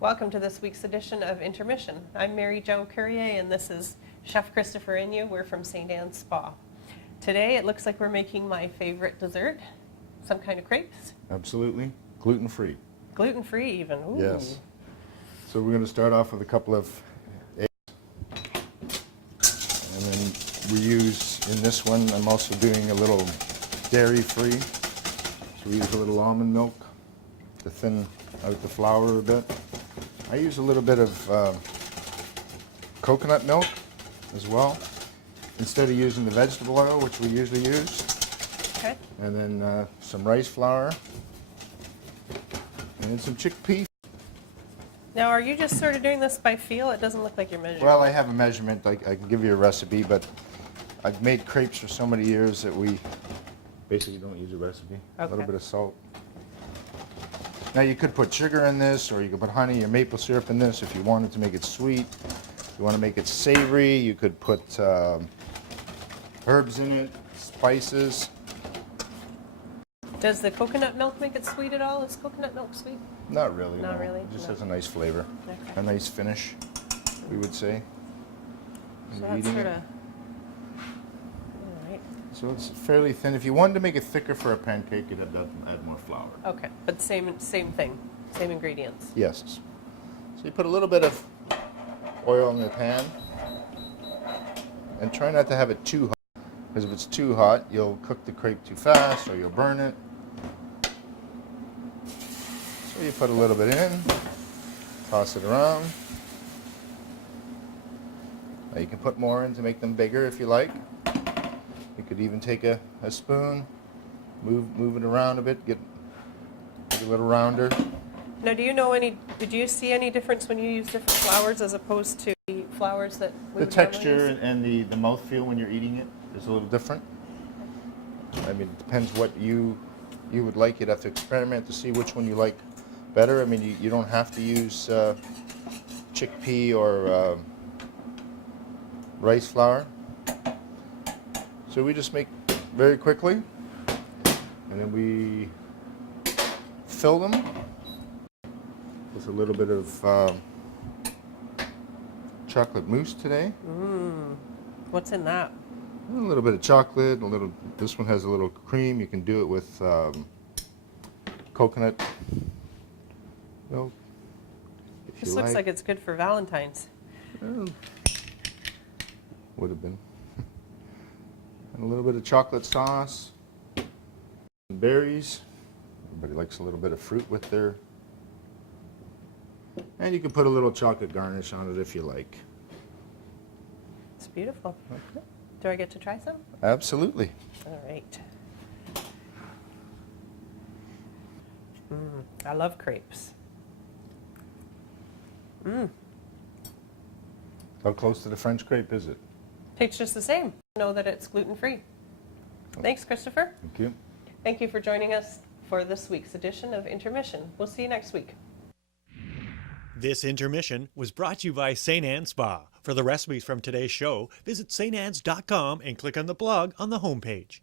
Welcome to this week's edition of Intermission. I'm Mary Jo Courier and this is Chef Christopher Inyu. We're from St. Anne's Spa. Today it looks like we're making my favorite dessert, some kind of crepes. Absolutely. Gluten-free. Gluten-free even. Ooh. Yes. So we're going to start off with a couple of eggs. And then we use, in this one, I'm also doing a little dairy-free. So we use a little almond milk to thin out the flour a bit. I use a little bit of coconut milk as well, instead of using the vegetable oil, which we usually use. Okay. And then some rice flour, and then some chickpea. Now, are you just sort of doing this by feel? It doesn't look like you're measuring. Well, I have a measurement. I can give you a recipe, but I've made crepes for so many years that we basically don't use a recipe. Okay. A little bit of salt. Now, you could put sugar in this, or you could put honey or maple syrup in this if you wanted to make it sweet. If you want to make it savory, you could put herbs in it, spices. Does the coconut milk make it sweet at all? Is coconut milk sweet? Not really. Not no. really? It just has a nice flavor, okay. A nice finish, we would say. So that's sort of... So it's fairly thin. If you wanted to make it thicker for a pancake, you'd have to add more flour. Okay, but same thing, same ingredients. Yes. So you put a little bit of oil in the pan, and try not to have it too hot, because if it's too hot, you'll cook the crepe too fast, or you'll burn it. So you put a little bit in, toss it around. Now you can put more in to make them bigger if you like. You could even take a spoon, move it around a bit, get a little rounder. Now, did you see any difference when you use different flours as opposed to the flours that we The texture and the mouthfeel when you're eating it is a little different. I mean, it depends what you would like. You'd have to experiment to see which one you like better. I mean, you don't have to use chickpea or rice flour. So we just make very quickly, and then we fill them with a little bit of chocolate mousse today. What's in that? A little bit of chocolate, this one has a little cream. You can do it with coconut milk. This looks like it's good for Valentine's. Would have been. And a little bit of chocolate sauce, and berries. Everybody likes a little bit of fruit with their... And you can put a little chocolate garnish on it if you like. It's beautiful. Okay. Do I get to try some? Absolutely. All right. I love crepes. How close to the French crepe is it? Tastes just the same. Know that it's gluten-free. Thanks, Christopher. Thank you. Thank you for joining us for this week's edition of Intermission. We'll see you next week. This intermission was brought to you by St. Anne's Spa. For the recipes from today's show, visitstannes.com and click on the blog on the homepage.